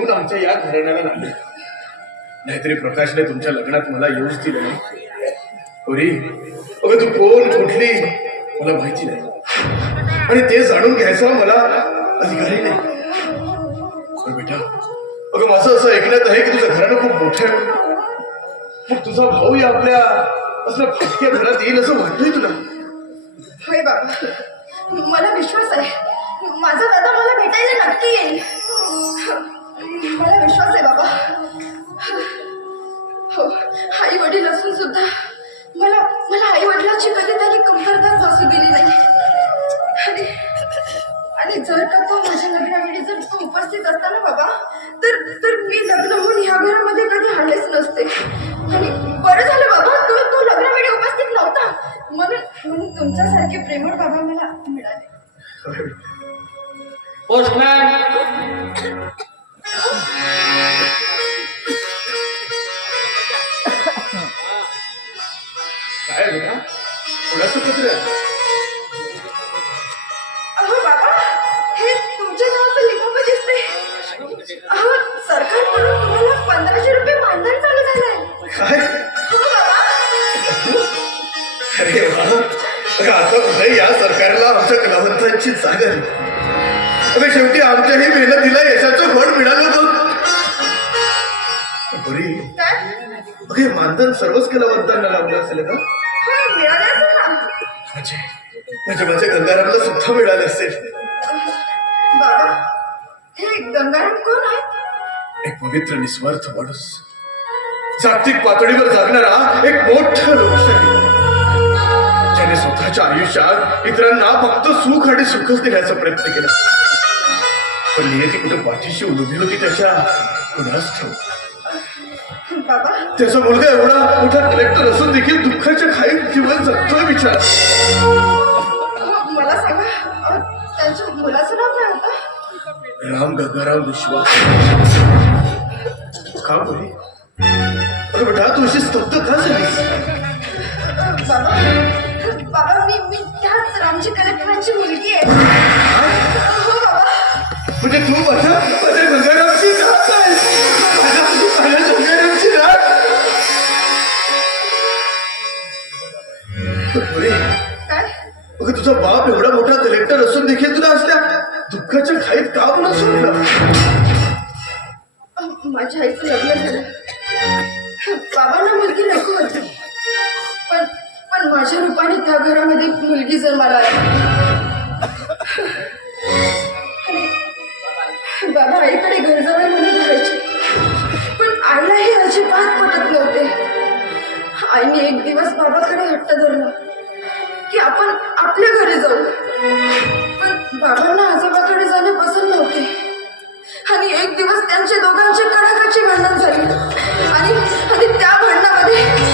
सून आमच्या या घराण्याला नाही नाहीतरी प्रकाशने तुमच्या लग्नात मला येऊच दिलं नाही. अरे अगं तू कोण कुठली? मला माहिती नाही. आणि ते जाणून घ्यायचा मला अधिकारी नाही. बेटा अगं माझं असं ऐकण्यात आहे की तुझं घराणं खूप मोठं आहे. मग तुझा भाऊ या आपल्या असल्या फाटक्या घरात येईल असं वाटतंय तुला? होय बाबा मला विश्वास आहे. माझा दादा मला भेटायला नक्की येईल. मला विश्वास आहे बाबा. हो आई वडील असून सुद्धा मला मला आई वडिलांची कधी त्यांनी कमतरता भासू दिली नाही. आणि जर का तो माझ्या लग्नावेळी जर तो उपस्थित असता ना बाबा तर तर मी लग्न होऊन ह्या घरामध्ये कधी आलेच नसते. आणि बरं झालं बाबा तो तो लग्नावेळी उपस्थित नव्हता. म्हणून म्हणून तुमच्यासारखे प्रेमळ बाबा मला मिळाले. पोस्टमॅन! काय बेटा कोणाचं पत्र आहे? अहो बाबा हे तुमच्या नावाचं लिफाफा दिसते अहो सरकारकडून तुम्हाला पंधराशे रुपये मानधन चालू झालंय. काय? हो बाबा. अरे वा. अगं आता कुठे या सरकारला आमच्या कलावंतांची जाग आली अगं शेवटी आमच्याही मेहनतीला यशाचं फळ मिळालं बरी. काय? अगे मानधन सर्वच कलावंतांना लावलं असेल का हो म्हणजे? म्हणजे माझ्या गंगारामला सुद्धा मिळालं असेल. गंगाराम कोण एक पवित्र निस्वार्थ माणूस. जागतिक पातळीवर जागणारा एक मोठा लोकशाही. ज्याने स्वतःच्या आयुष्यात इतरांना फक्त सुख आणि सुखच देण्याचा प्रयत्न केला. पण नियती कुठे पाठीशी उभी होती त्याच्या? कुणास बाबा. त्याचा मुलगा एवढा मोठा कलेक्टर असून देखील दुःखाच्या खाईत जीवन जगतोय विचार मला सांगा अहो, त्यांच्या मुलाचं नाव काय होतं? राम गंगाराम विश्वास. का बोली अरे बेटा तू अशी स्तब्ध का झालीस बाबा मी मी त्याच रामजी कलेक्टरांची मुलगी आहे. हो बाबा. म्हणजे तू माझ्या माझ्या गंगारामची नात आहेस. माझ्या माझ्या गंगारामची नात अरे, काय? अगं तुझा बाप एवढा मोठा कलेक्टर असून देखील तुला असल्या दुःखाच्या खाईत का म्हणून सोडलं माझ्या आईचं लग्न झालं. बाबांना मुलगी नको होती. पण माझ्या रूपाने त्या घरामध्ये मुलगी जन्माला मला बाबा आईकडे घरजवळ म्हणून राहायचे. पण आईला हे अजिबात पटत नव्हते. आईने एक दिवस बाबाकडे हट्ट धरला की आपण आपल्या घरी जाऊ. पण बाबांना आजोबाकडे जाणे पसंत नव्हते. आणि एक दिवस त्यांचे दोघांचे कडाकाची भांडण झाली. आणि त्या भांडणामध्ये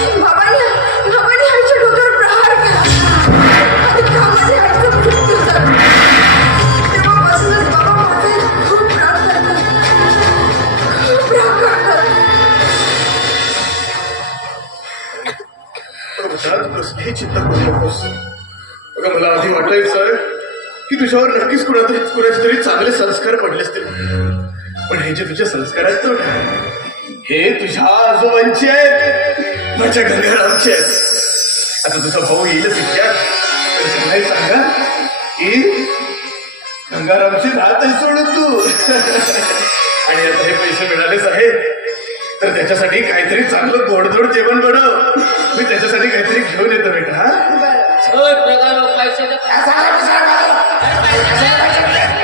हे चिंता करू नकोस. अगं मला आधी वाटायचं की तुझ्यावर नक्कीच कुणातरी कुणाचे तरी चांगले संस्कार पडले असतील. पण हे जे तुझे संस्कार आहेत तर हे तुझ्या आजोबांचे आहेत. माझ्या घरघरांचे आहेत. आता तुझा भाऊ येईलच इतक्यात तर सांगा की गंगारामची राहत आहे सोडून तू. आणि आता हे पैसे मिळालेच आहेत. तर त्याच्यासाठी काहीतरी चांगलं गोडधोड जेवण बनव मी त्याच्यासाठी काहीतरी घेऊन येतो बेटा हा?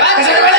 पैसे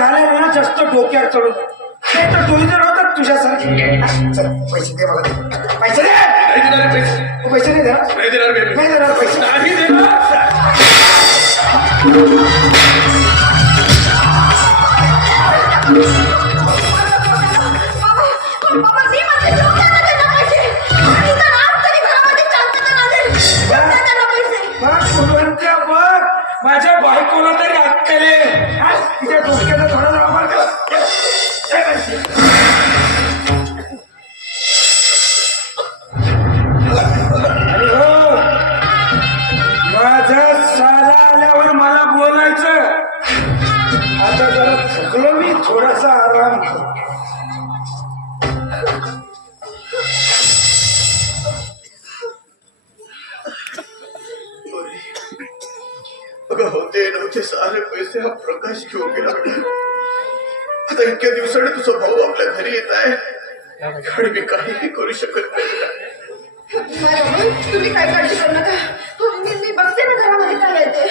या साल्याला ना जास्त डोक्यावर चढून. ते तर डोईजर होतात तुझ्यासारखे. चल, पैसे दे मला दे. पैसे दे! नाही देणार पैसे. तू पैसे नाही देणार? नाही देणार मी. नाही देणार पैसे. नाही देणार. आपल्या घरी येत आहे. आणि मी काहीही करू शकत नाही. तुम्ही काय काळजी करू नका. हो, मी मी बघते ना घरामध्ये काय येते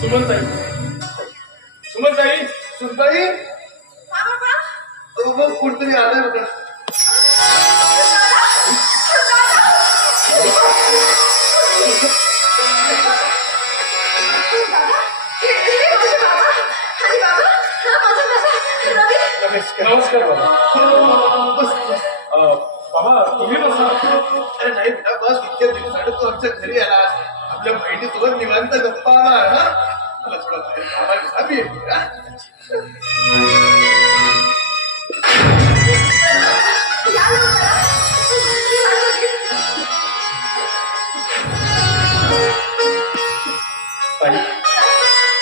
सुमनताई सुमनताई सुनताई? हा बाबा. अगं बघ कोणतरी आलंय बघा. दादा हे हे माझे बाबा आणि बाबा हा माझा दादा रवी नमस्कार नमस्कार बाबा. बस बस अं, बाबा तुम्ही बसा. अरे नाही बेटा बस इतक्या दिवसाने तू आमच्या घरी आला. आपल्या बहिणीसोबत निवांत गप्पा ना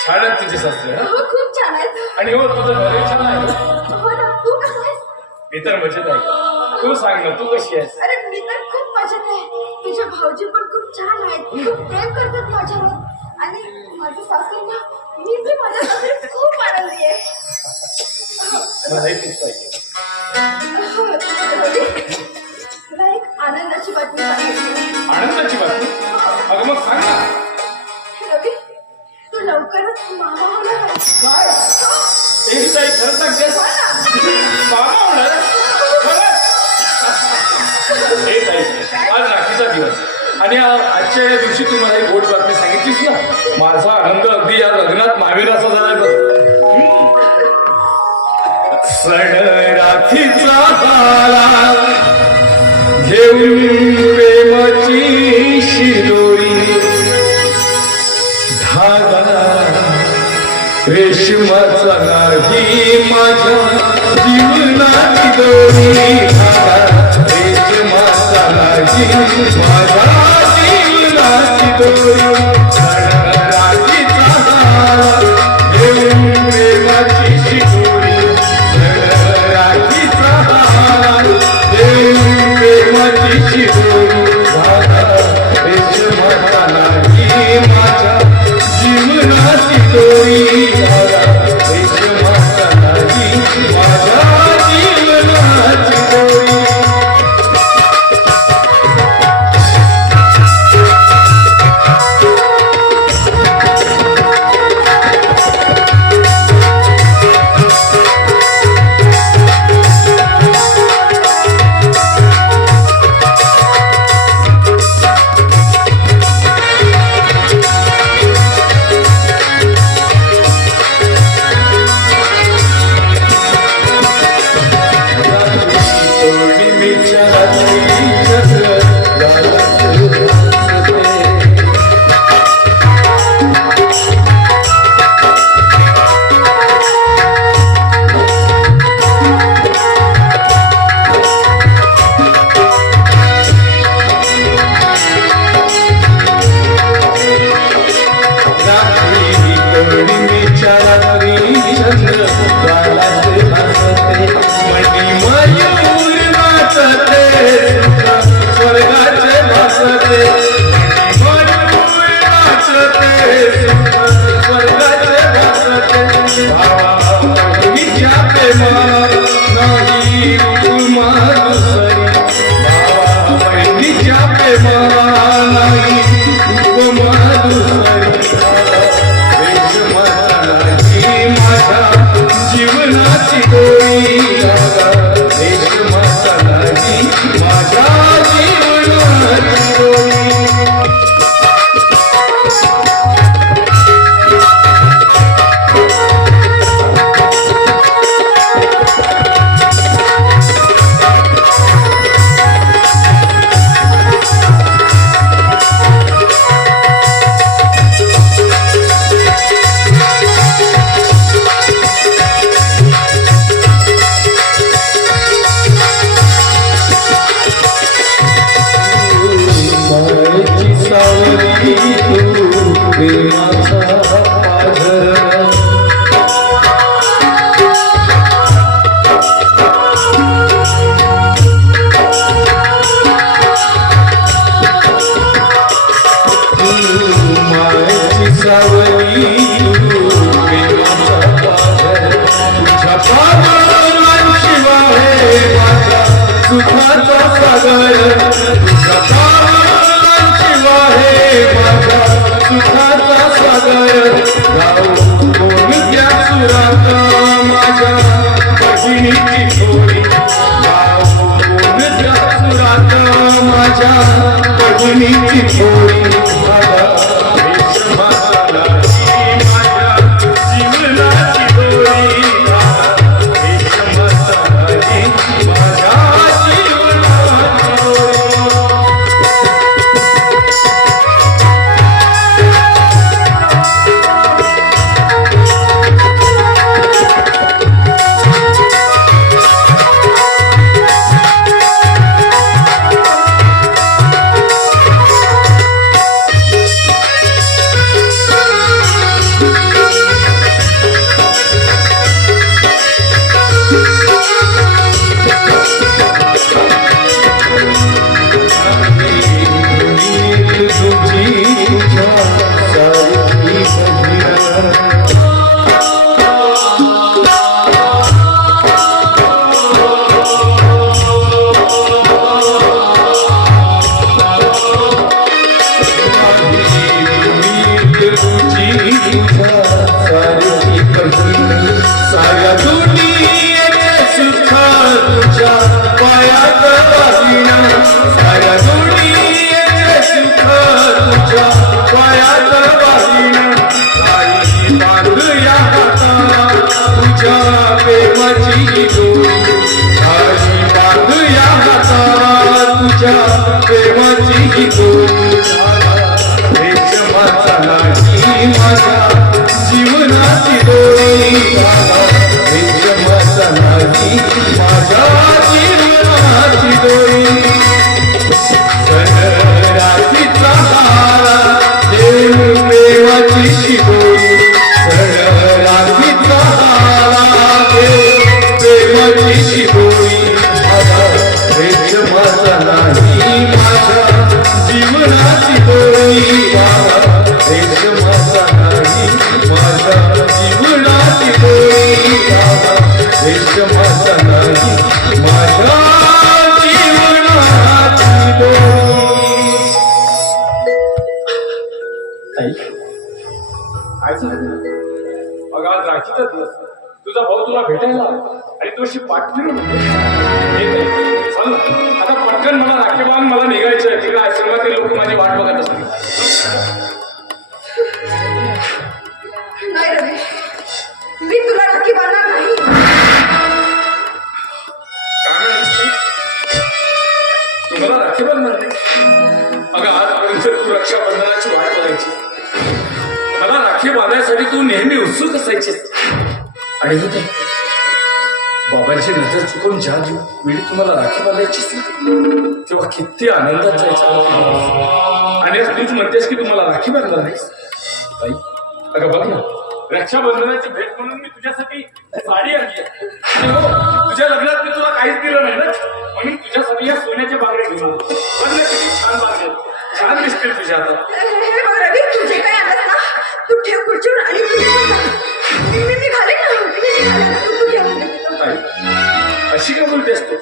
छान आहेत तुझे सासरे हं? खूप छान आहेत. आणि हो तुझं घर छान आहे हं? ना तू कसा आहेस? मी तर मजेत आहे. तू सांग ना तू कशी आहेस? अरे मी तर खूप मजेत आहे. तुझे भाऊजी पण खूप छान आहेत. खूप प्रेम करतात माझ्यावर. आणि माझे सासरे ना मी बी माझ्या सासरे खूप आनंदी आहे. तुला एक आनंदाची बातमी सांगायची आनंदाची बातमी? अगं मग सांग ना. रवी तू लवकरच मामा होणार आहेस. काय? हो, एक ताई खरं सांगतेस हो ना. बाबा होणार खरंच? हे ताई आज राखीचा दिवस. आणि आजच्या या दिवशी तू मला एक गोड बातमी सांगितलीस ना? माझा आनंद अगदी या लग्नात महावीराचा झालाय बघ. सण राखीचा आला घेऊन प्रेमाची शिदोरी. धागा रेशमाचा नाही माझ्या जीवनाची दोरी. धागा रेशमाचा नाही माझ्या जीवनाची दोरी बहिणीची तुझा भाऊ तुला भेटायला आणि तू अशी पाठवली आता पटकन मला राखी बांध मला निघायचं आहे तिला आश्रमातील लोक माझी वाट बघत असतील नाही रवी मी तुला राखी बांधणार रक्षाबंधनाची वाट बघायची. मला राखी बांधायसाठी तू नेहमी उत्सुक असायचीस आणि होते. बाबांची नजर चुकून ज्या वेळी तुम्हाला राखी बांधायचीस तेव्हा किती आनंदात जायचा आणि आज तूच म्हणतेस की तुम्हाला राखी बांधला नाहीस? ताई अगं बघ ना रक्षाबंधनाची भेट म्हणून मी तुझ्यासाठी साडी आणली हो, तुझ्या लग्नात मी तुला काहीच दिलं नाही ना? म्हणून तुझ्यासाठी या सोन्याचे बांगडे घेऊन आलो. किती छान बांगडे छान दिसतील तुझ्या हातात हे बघ रवी तुझे काय आलं ना तू ठेव खुर्चीवर आणि तू. मी मी ना तू तू तिथं. अशी का बोलतेस तू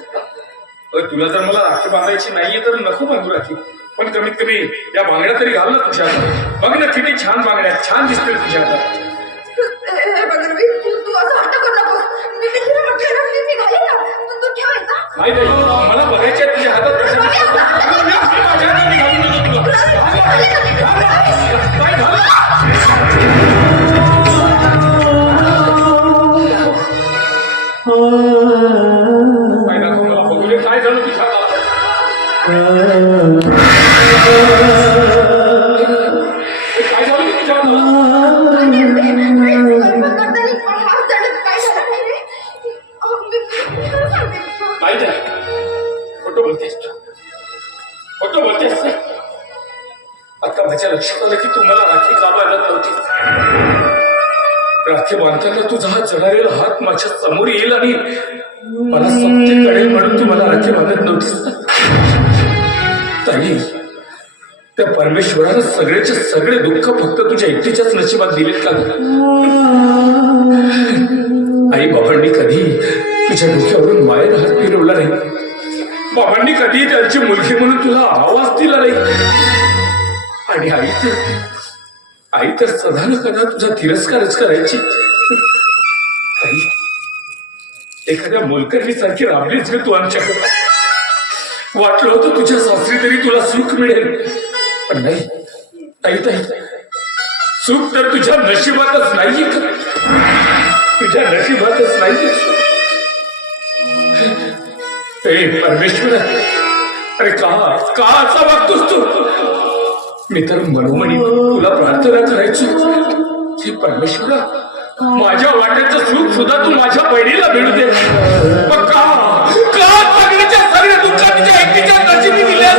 तुला जर मला राखी बांधायची नाहीये तर नको बांधू राखी पण कमीत कमी या बांगड्या तरी घाल ना तुझ्या हातात बघ ना किती छान बांगड्या आहेत. छान दिसतील तुझ्या हातात हे हे बघ रवी तू तू असं हट्ट करू नको मी मी तुला म्हटलं ना मी निघाले ना तू तू ठेव इथं. नाही ताई मला बघायचे आहेत तुझ्या हातात कशा दिसतात. मी माझ्या हाताने घालून देतो एकटीच्याच नशिबात दिलेत का? आई बाबांनी कधी तुझ्या डोक्यावरून मायेत हात फिरवला नाही? बाबांनी कधी त्यांची मुलगी म्हणून तुला आवाज दिला नाही? आणि आई तर आई तर सदा न कदा तुझा तिरस्कारच करायची? आई एखाद्या मोलकरणी सारखी राबलीच ग तू आमच्याकडे. वाटलं होतं तुझ्या सासरी तरी तुला सुख मिळेल. पण नाही ताई ताई सुख तर तुझ्या नशिबातच नाहीये का? तुझ्या नशिबातच नाहीये? परमेश्वर अरे का का असा वागतोस तू? मी तर मनोमनी तुला प्रार्थना करायची. हे परमेश्वरा माझ्या वाट्याचं सुख सुद्धा तू माझ्या बहिणीला मिळू दे. मग का का सगळ्याच्या सगळ्या दुःखात एकटीच्या नशिबी दिल्या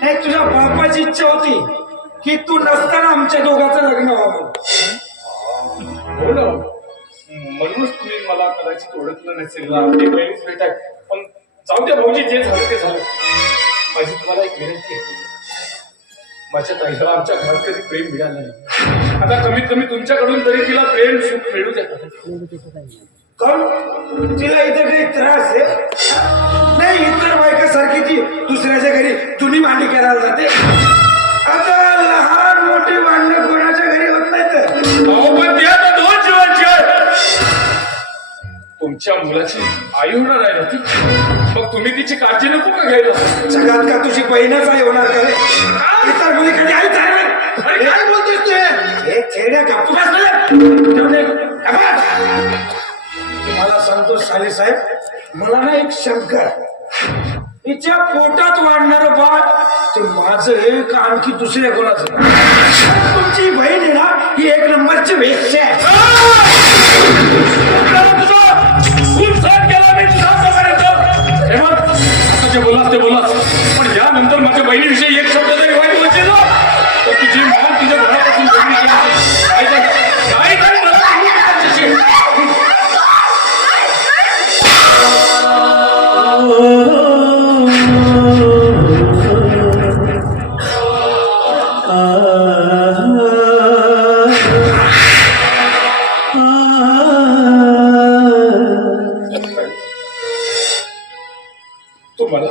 नाही तुझ्या बापाची इच्छा होती की तू नसताना आमच्या दोघांचं लग्न व्हावं. हो ना. म्हणूनच तुम्ही मला कदाचित ओळखलं नसेल ना. ते पहिलीच भेट आहे पण जाऊ द्या भाऊजी जे झालं ते झालं. माझी तुम्हाला एक विनंती आहे. माझ्या ताईला आमच्या घरात कधी प्रेम मिळालं नाही. आता कमीत कमी तुमच्याकडून तरी तिला प्रेम सुख मिळू द्या. तिला इथं काही त्रास आहे नाही इतर बायकासारखी ती दुसऱ्याच्या घरी जुनी भांडी करायला जाते आता लहान मोठी भांडणं कोणाच्या घरी होत नाही तर दोन जीवांची तुमच्या मुलाची आई होणार आहे ना ती? मग तुम्ही तिची काळजी नको का घ्यायला? जगात का तुझी बहीणच आई होणार का रे? इतर मुलीकडे आई ना? अरे काय बोलतोय तू हे? गप्पू बसले तुम्हाला सांगतो साले साहेब मला ना एक शंका तिच्या पोटात वाढणार बाळ ते माझं हे का आणखी दुसऱ्या कोणाचं? तुमची बहीण आहे ना ही एक नंबरची वेश्या आहे. खूप बोलास ते बोलास पण यानंतर माझ्या बहिणीविषयी एक शब्द जरी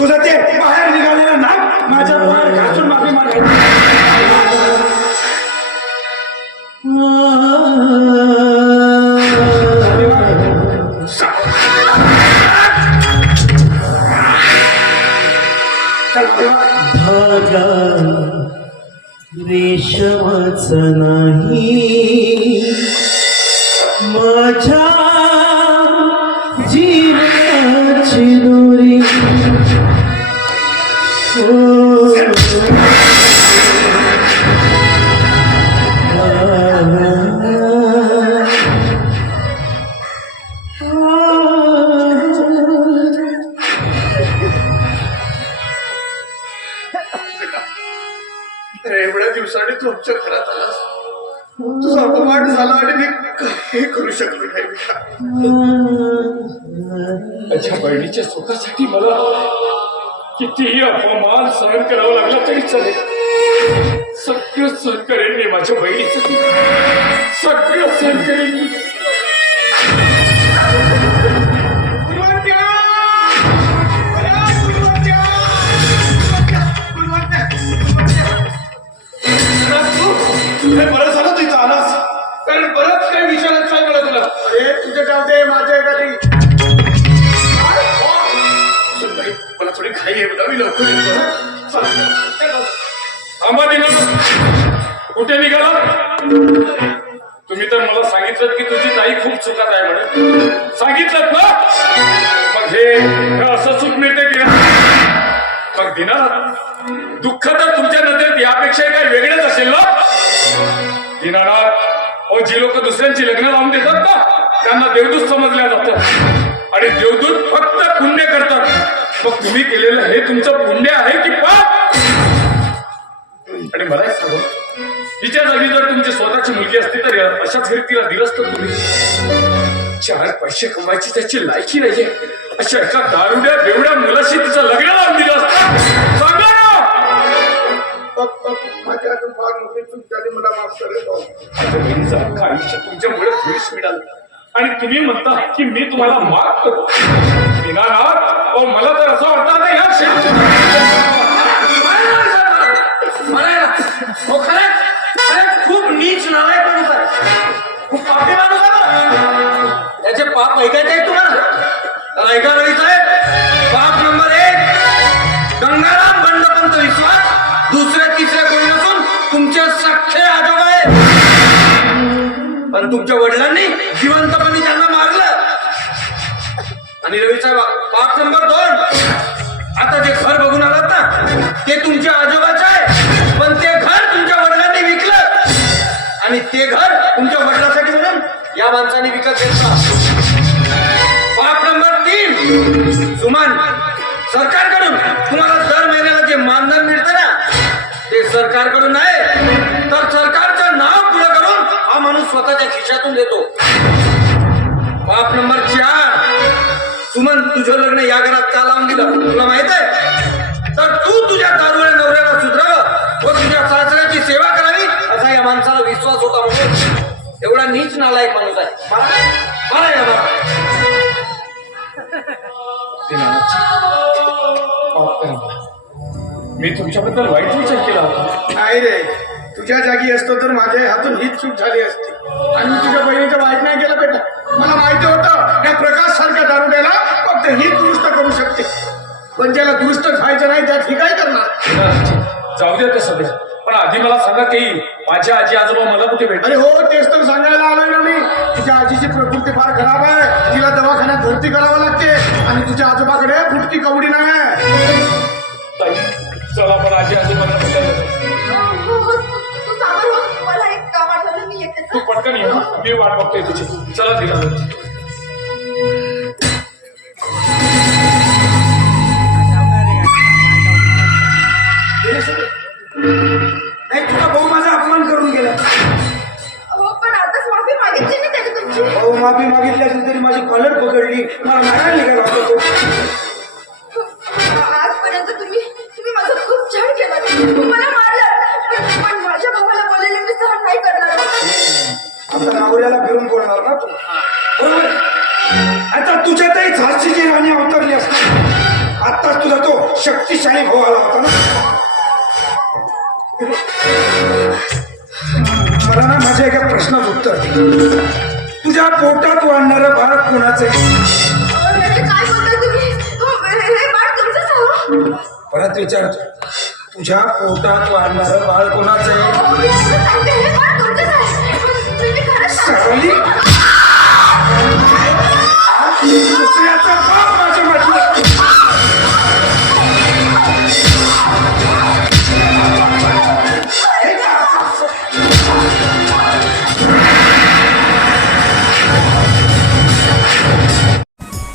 तुझं ते बाहेर निघालेलं नाक माझ्या बाहेर घासून माफी मागायची माफी चल माफी माग. रेशमच नाही माझ्या तू उपचार करत आलास. तुझा अपमान झाला आणि मी काही करू शकलो नाही. माझ्या बहिणीच्या सुखासाठी मला कितीही अपमान सहन करावा लागला तरी चालेल. सगळं सहन करेन मी माझ्या बहिणीसाठी. सगळं सहन करेन मी. अरे जाऊ दे माझ्या मला थोडी घाई आहे बघा मी लवकर थांबा निघाला कुठे निघाला? तुम्ही तर मला सांगितलं की तुझी ताई खूप चुकात आहे म्हणून. सांगितलं ना? मग हे असं चूक मिळते की मग दिना दुःख तर तुमच्या नजरेत यापेक्षा काय वेगळंच असेल ना? दिनानाथ अहो जी लोक दुसऱ्यांची लग्न लावून देतात ना? त्यांना देवदूत समजल्या जातं. आणि देवदूत फक्त पुण्य करतात. मग तुम्ही केलेलं हे तुमचं पुण्य आहे की पाप? आणि मला सांगू तिच्या जागी जर तुमची स्वतःची मुलगी असती तर अशाच घरी तिला दिलंच तर तुम्ही? चार पैसे कमवायची त्याची लायकी नाहीये. अशा एका दारुड्या बेवड्या मुलाशी तिचं लग्न लावून दिलं असतं. सांगा ना! माझ्या फार मोठी मला माफ आयुष्य तुमच्यामुळे भुईस मिळालं. आणि तुम्ही म्हणता की मी तुम्हाला माफ करतो. दिनानाथ अहो मला तर असं वाटतं या हो खरंच खूप नीच नालायक माणूस आहे खूप पापी माणूस आहे त्याचे पाप ऐकायचे तुम्हाला? ऐका रवी आहे? पाप नंबर एक गंगाराम बंडपंत विश्वास दुसरे तिसरे कोणी नसून तुमचे सख्खे आजोबा पण तुमच्या वडिलांनी जिवंतपणे त्यांना मारलं. आणि रवी साहेब पाप नंबर दोन. आता जे घर बघून आलात ना ते तुमच्या आजोबाचं आहे. पण ते घर तुमच्या वडिलांनी विकलं. आणि ते घर तुमच्या वडिलासाठी म्हणून या माणसाने विकत घेतलं. पाप नंबर तीन. सुमान सरकारकडून तुम्हाला दर महिन्याला जे मानधन मिळतं ना ते सरकारकडून नाही तर सरकार स्वतःच्या खिशातून देतो. पाप नंबर चार. सुमन तुझं लग्न या घरात का लावून दिलं? तुला माहीत आहे? तर तू तुझ्या दारुड्या नवऱ्याला सुधरावं व तुझ्या सासऱ्याची सेवा करावी असा या माणसाला विश्वास होता म्हणून. एवढा नीच नालायक माणूस आहे. मला या. मी तुमच्याबद्दल वाईट विचार केला होता. नाही रे. तुझ्या जागी असतो तर माझ्या हातून हीच चूक झाली असती. आणि मी तुझ्या बहिणीचं वाईट नाही केलं बेटा. मला माहिती होतं या प्रकाश सारख्या दारुड्याला फक्त हीच दुरुस्त करू शकते. पण ज्याला दुरुस्त व्हायचं नाही त्यात ही काय करणार. जाऊ द्या ते सगळं. पण आधी मला सांगा की माझ्या आजी आजोबा मला कुठे अरे हो तेच तर सांगायला आलोय ना मी. तुझ्या आजीची प्रकृती फार खराब आहे. तिला दवाखान्यात भरती करावं लागते. आणि तुझ्या आजोबाकडे फुटकी कवडी नाही. चला पण आजी पटकन ये मी वाट बघतोय तुझी. चला तिला तुझ्या पोटात वाढणारं बाळ कोणाचं हो, हे हे बाळ आहे हो? परत विचारतो तुझ्या पोटात वाढणारं बाळ कोणाचं आहे?